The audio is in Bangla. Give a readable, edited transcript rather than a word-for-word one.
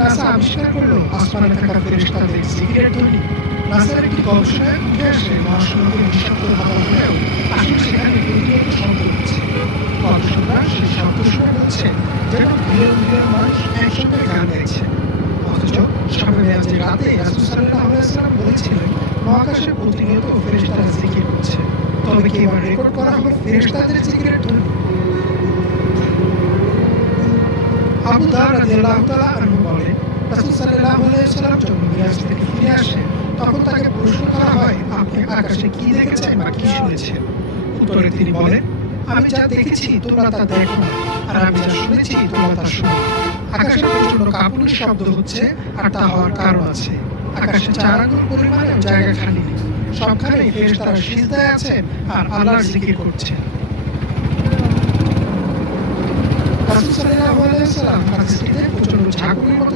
নাসা আবিষ্কার করলো আসমানে থাকা ফেরেশতাদের সিগারেট ধ্বনি। নাসার একটি গবেষণায় উঠে আসে মহাশূন্যের নিঃশব্দ হওয়া হলেও আসলে সেখানে প্রতিনিয়ত শব্দ হচ্ছে। গবেষকরা সেই শব্দ শুনে বলছে যেন মিলিয়ন মিলিয়ন মানুষ একসঙ্গে গান গাইছে। অথচ শবে মেরাজের রাতে রাসূল সাল্লাল্লাহু আলাইহি ওয়াসাল্লাম বলেছিলেন মহাকাশে প্রতিনিয়ত ফেরেশতারা জিকির করছে। তবে কি এবার রেকর্ড করা হবে ফেরেশতাদের জিকিরের ধ্বনি? আবু দার রাদিয়াল্লাহু তাআলা আনহু বলেন, রাসূল সাল্লাল্লাহু আলাইহি ওয়াসাল্লাম যখন মিরাজ থেকে ফিরে আসেন তখন তাকে প্রশ্ন করা হয়, আপনি আকাশে কি দেখেছেন বা কি শুনেছেন? উত্তরে তিনি বলেন, আমি যা দেখেছি তোমরা তা দেখো না, আর আমি যা শুনেছি তোমরা তা শোনো। আকাশে প্রচন্ড কাঁপুনির শব্দ হচ্ছে, আর তা হওয়ার কারণ আছে। আকাশে 4 আঙ্গুল পরিমাণেও জায়গা খালি নেই। সবখানেই ফেরেশতারা সিজদায় আছেন আর আল্লাহর জিকির করছেন। রাসূল সাল্লাল্লাহু আলাইহি ওয়াসাল্লাম হাদিসটিতে প্রচন্ড ঝাঁকুনির মতো